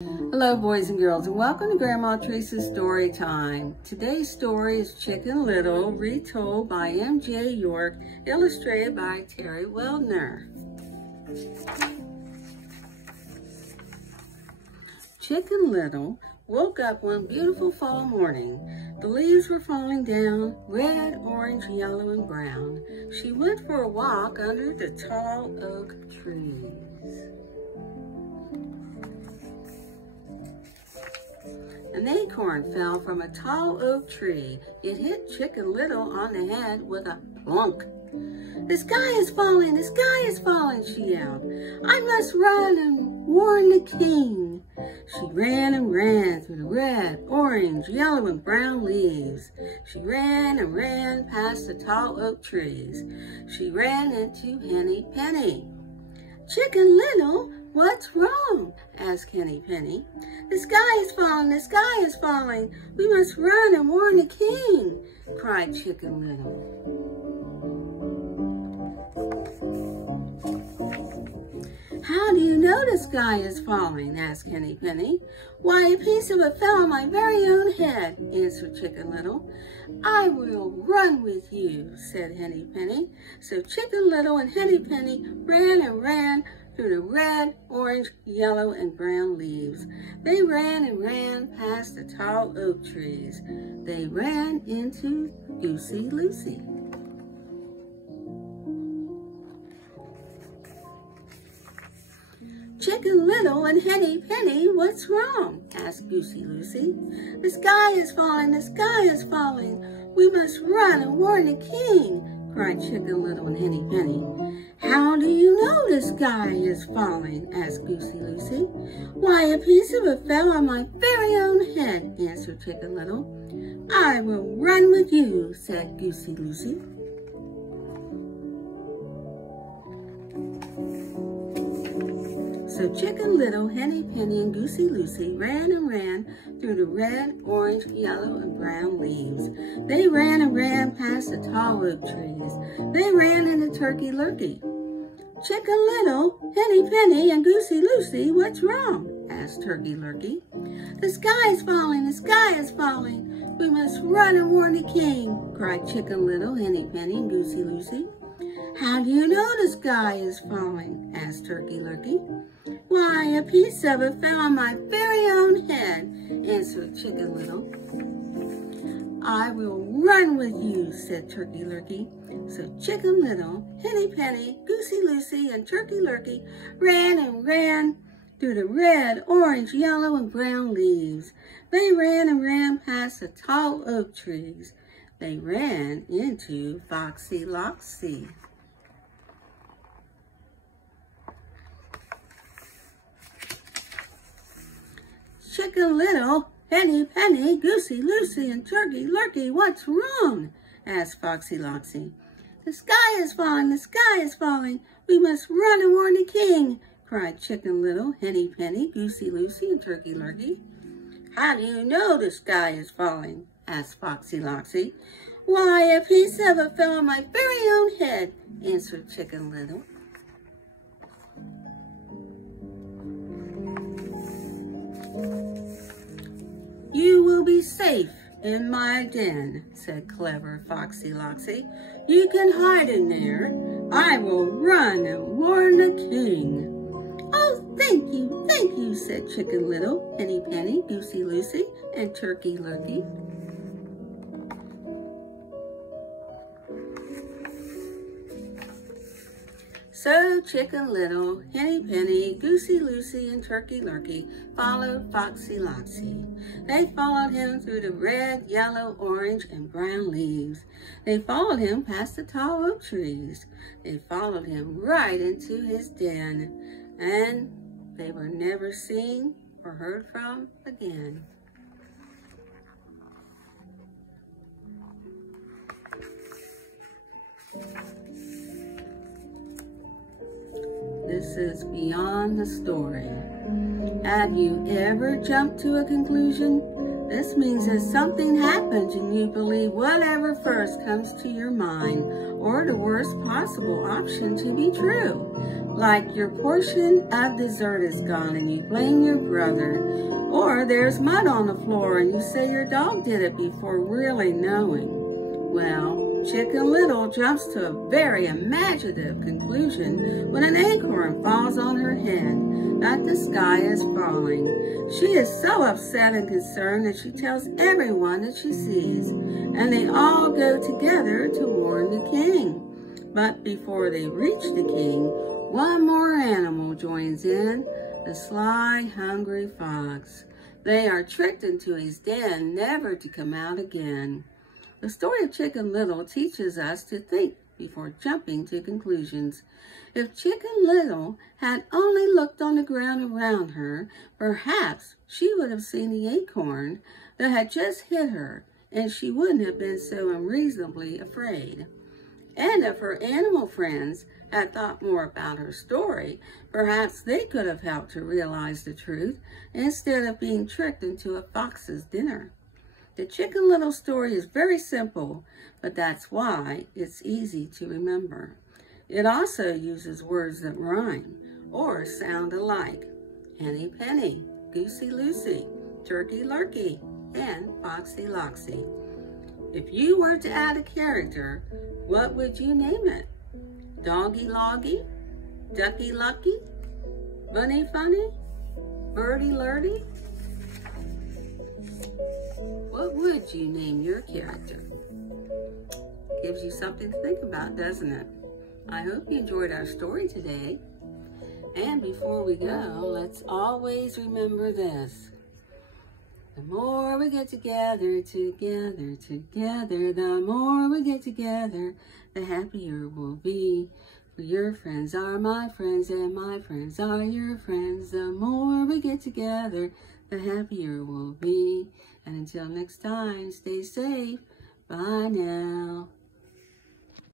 Hello boys and girls, and welcome to Grandma Teresa's Story Time. Today's story is Chicken Little, retold by M.J. York, illustrated by Terry Weldner. Chicken Little woke up one beautiful fall morning. The leaves were falling down, red, orange, yellow, and brown. She went for a walk under the tall oak trees. An acorn fell from a tall oak tree. It hit Chicken Little on the head with a plunk. "The sky is falling, the sky is falling," she yelled. "I must run and warn the king." She ran and ran through the red, orange, yellow, and brown leaves. She ran and ran past the tall oak trees. She ran into Henny Penny. "Chicken Little, what's wrong?" asked Henny Penny. "The sky is falling, the sky is falling. We must run and warn the king," cried Chicken Little. "How do you know the sky is falling?" asked Henny Penny. "Why, a piece of it fell on my very own head," answered Chicken Little. "I will run with you," said Henny Penny. So Chicken Little and Henny Penny ran and ran through the red, orange, yellow, and brown leaves. They ran and ran past the tall oak trees. They ran into Goosy Loosy. "Chicken Little and Henny Penny, what's wrong?" asked Goosy Loosy. "The sky is falling, the sky is falling. We must run and warn the king," cried Chicken Little and Henny Penny. "How do you know the sky is falling?" asked Goosy Loosy. "Why, a piece of it fell on my very own head," answered Chicken Little. "I will run with you," said Goosy Loosy. So Chicken Little, Henny Penny, and Goosy Loosy ran and ran through the red, orange, yellow, and brown leaves. They ran and ran past the tall oak trees. They ran into Turkey Lurkey. "Chicken Little, Henny Penny, and Goosy Loosy, what's wrong?" asked Turkey Lurkey. "The sky is falling, the sky is falling. We must run and warn the king," cried Chicken Little, Henny Penny, and Goosy Loosy. "How do you know the sky is falling?" asked Turkey Lurkey. "Why, a piece of it fell on my very own head," answered Chicken Little. "I will run with you," said Turkey Lurkey. So Chicken Little, Henny Penny, Goosy Loosy, and Turkey Lurkey ran and ran through the red, orange, yellow, and brown leaves. They ran and ran past the tall oak trees. They ran into Foxy Loxy. "Chicken Little, Henny Penny, Goosy Loosy, and Turkey Lurkey, what's wrong?" asked Foxy Loxy. "The sky is falling, the sky is falling. We must run and warn the king," cried Chicken Little, Henny Penny, Goosy Loosy, and Turkey Lurkey. "How do you know the sky is falling?" asked Foxy Loxy. "Why, a piece of it fell on my very own head," answered Chicken Little. "You will be safe in my den," said clever Foxy Loxy. "You can hide in there. I will run and warn the king." "Oh, thank you," said Chicken Little, Henny Penny, Goosy Loosy, and Turkey Lurkey. So Chicken Little, Henny Penny, Goosy Loosy, and Turkey Lurkey followed Foxy Loxy. They followed him through the red, yellow, orange, and brown leaves. They followed him past the tall oak trees. They followed him right into his den, and they were never seen or heard from again. This is beyond the story. Have you ever jumped to a conclusion? This means that something happens and you believe whatever first comes to your mind, or the worst possible option to be true. Like your portion of dessert is gone and you blame your brother, or there's mud on the floor and you say your dog did it before really knowing. Well, Chicken Little jumps to a very imaginative conclusion when an acorn falls on her head that the sky is falling. She is so upset and concerned that she tells everyone that she sees, and they all go together to warn the king. But before they reach the king, one more animal joins in, the sly, hungry fox. They are tricked into his den, never to come out again. The story of Chicken Little teaches us to think before jumping to conclusions. If Chicken Little had only looked on the ground around her, perhaps she would have seen the acorn that had just hit her, and she wouldn't have been so unreasonably afraid. And if her animal friends had thought more about her story, perhaps they could have helped her realize the truth instead of being tricked into a fox's dinner. The Chicken Little story is very simple, but that's why it's easy to remember. It also uses words that rhyme or sound alike. Henny Penny, Goosey Loosy, Turkey Lurkey, and Foxy Loxy. If you were to add a character, what would you name it? Doggy Loggy? Ducky Lucky? Bunny Funny? Birdie Lurdy? What would you name your character? Gives you something to think about, doesn't it? I hope you enjoyed our story today. And before we go, let's always remember this. The more we get together, the more we get together, the happier we'll be. For your friends are my friends, and my friends are your friends. The more we get together, the happier we'll be. And until next time, stay safe. Bye now.